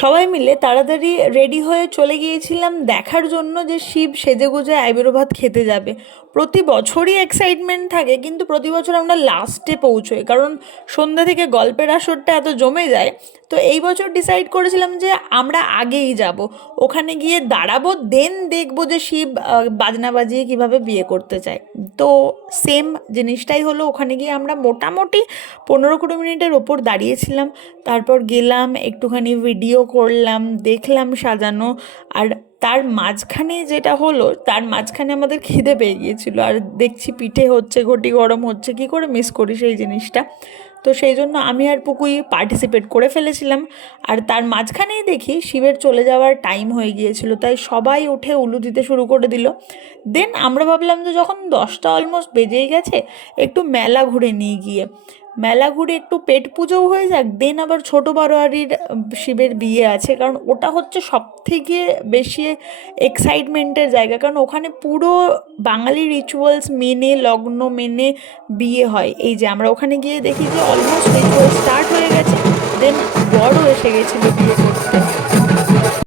সবাই মিলে তাড়াতাড়ি রেডি হয়ে চলে গিয়েছিলাম দেখার জন্য যে শিব সেজেগুজে আইবুড়ো ভাত খেতে যাবে। প্রতি বছরই এক্সাইটমেন্ট থাকে, কিন্তু প্রতি বছর আমরা লাস্টে পৌঁছোই, কারণ সন্ধ্যা থেকে গল্পের আসরটা এত জমে যায়। তো এই বছর ডিসাইড করেছিলাম যে আমরা আগেই যাব, ওখানে গিয়ে দাঁড়াবো, দেন দেখবো যে শিব বাজনা বাজিয়ে কিভাবে বিয়ে করতে চায়। তো সেম জিনিসটাই হলো, ওখানে গিয়ে আমরা মোটামুটি 15-20 মিনিটের ওপর দাঁড়িয়েছিলাম। তারপর গেলাম, একটুখানি ভিডিও করলাম, দেখলাম সাজানো। আর তার মাঝখানে যেটা হলো, তার মাঝখানে আমাদের খিদে পেয়ে গিয়েছিল, আর দেখছি পিঠে হচ্ছে, ঘটি গরম হচ্ছে, কি করে মিস করি সেই জিনিসটা। তো সেই জন্য আমি আর পুকুই পার্টিসিপেট করে ফেলেছিলাম। আর তার মাঝখানেই দেখি শিবের চলে যাওয়ার টাইম হয়ে গিয়েছিল, তাই সবাই উঠে উলু দিতে শুরু করে দিল। দেন আমরা ভাবলাম যে যখন 10টা অলমোস্ট বেজেই গেছে, একটু মেলা ঘুরে নিয়ে গিয়ে, মেলা ঘুরে একটু পেট পুজোও হয়ে যাক, দেন আবার ছোটো বারোয়ারির শিবের বিয়ে আছে, কারণ ওটা হচ্ছে সব থেকে বেশি এক্সাইটমেন্টের জায়গা, কারণ ওখানে পুরো বাঙালি রিচুয়ালস মেনে, লগ্ন মেনে বিয়ে হয়। এই যে আমরা ওখানে গিয়ে দেখি যে অলমোস্ট রিচুয়াল স্টার্ট হয়ে গেছে, দেন বড়ও এসে গেছিলো বিয়ে